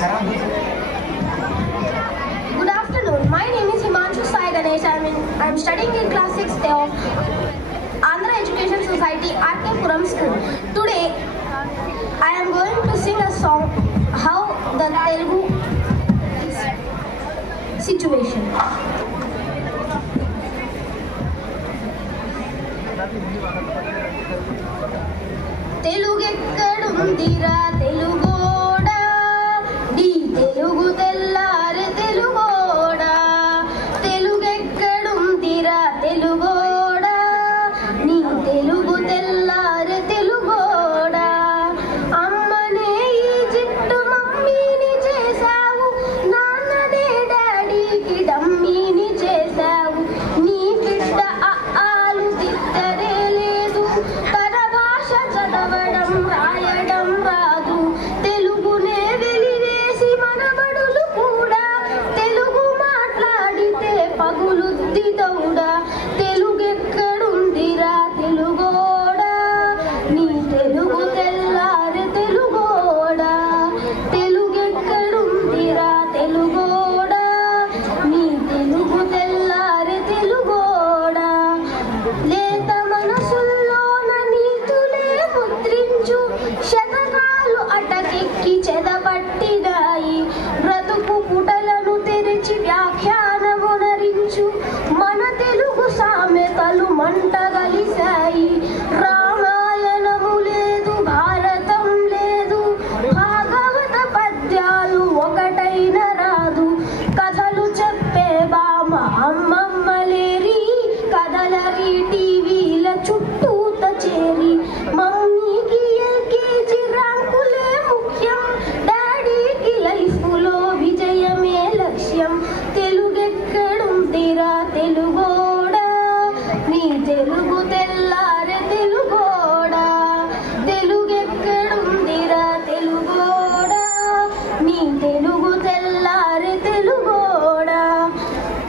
Good afternoon. My name is Himanshu Sai Ganesh. I'm studying in class 6th of Andhra Education Society, R.K. Puram School. Today, I am going to sing a song, How the Telugu Situation. తెలుగెక్కడుందిరా తెలుగోడా నీ తెలుగు తెల్లారె తెలుగోడా తెలుగెక్కడుందిరా తెలుగోడా నీ తెలుగు తెల్లారె తెలుగోడా అమ్మనే Egypt మమ్మీని చేశావు నాన్ననే డాడీకి డమ్మీని చేశావు నీ బిడ్డ ఆలు తిద్దరే లేదు తన భాష చదవడం రాయడం రాదు తెలుగునే వెలివేసి మనబడులు కూడా తెలుగు మాట్లాడితే పగులుద్ది దౌడా తెలుగెక్కడుందిరా తెలుగోడా నీ తెలుగు తెల్లారె తెలుగోడా తెలుగెక్కడుందిరా తెలుగోడా నీ తెలుగు తెల్లారె తెలుగోడా లేత మనసుల్లోన నీతులే ముద్రించు శతకాలు అటకెక్కి చెదపట్టినాయి బ్రతుకు పుటలను తెరిచి వ్యాఖ్యానమునరించు మన తెలుగు సామెతలు మంటగలిశాయి రామాయణము లేదు భారతం లేదు భాగవత పద్యాలు ఒకటైన రాదు కథలు చెప్పే బామ అమ్మమ్మలేరి కథలరి టీవీల చుట్టూత చేరి మమ్మీకి ఎల్కేజీ ర్యాంకులే ముఖ్యం డాడీకి లైఫ్లో విజయమే లక్ష్యం తెలుగెక్కడుందిరా తెలుగోడా నీ తెలుగు తెల్లారె తెలుగోడా తెలుగెక్కడుందిరా తెలుగోడా నీ తెలుగు తెల్లారె తెలుగోడా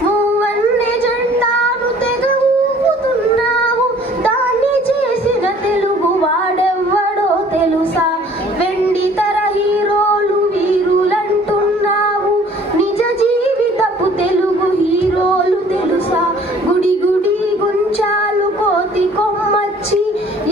మూవన్నె జెండాను తెగ ఊపుతున్నావు దాన్ని చేసిన తెలుగు వాడెవ్వడో తెలుసా వెండి తర హీరోలు వీరులంటున్నావు నిజ జీవితపు తెలుగు హీరోలు తెలుసా గుడి గుడి గుంచాలు కోతి కొమ్మచ్చి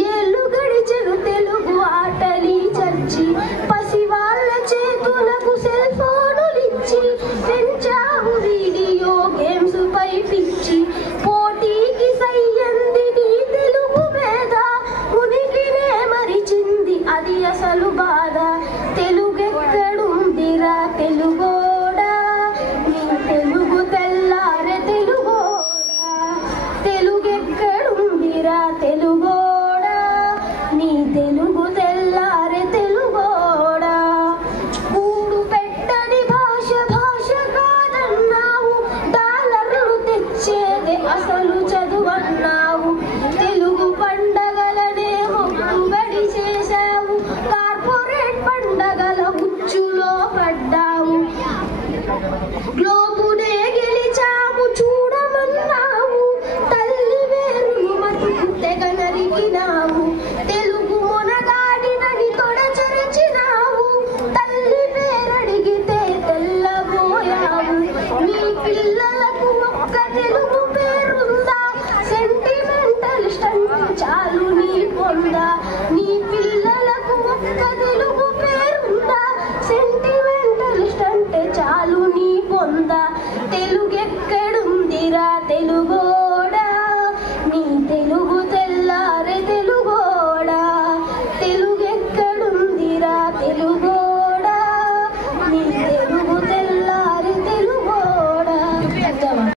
ఏళ్ళు గడిచెను తెలుగు ఆటలి చచ్చి పసి వాళ్ళ చేతులకు సెల్ ఫోనులిచ్చి పెంచావు వీడియో గేమ్స్ పై పిచ్చి పోటీకి సయ్యంది నీ తెలుగు మీద ఉనికినే మరిచింది అది అసలు బాధ తెలుగెక్కడుందిరా తెలుగోడా నీ తెలుగు తెల్లారె తెలుగోడా తెలుగెక్కడుందిరా తెలుగోడా నీ తెలుగు తెల్లారె తెలుగోడా కూడు పెట్టని భాష భాష కాదన్నావు డాలర్లు తెచ్చేది అసలు చదువన్నావు తెలుగు పండగలనే మొక్కుబడి చేశావు కార్పొరేట్ పండగల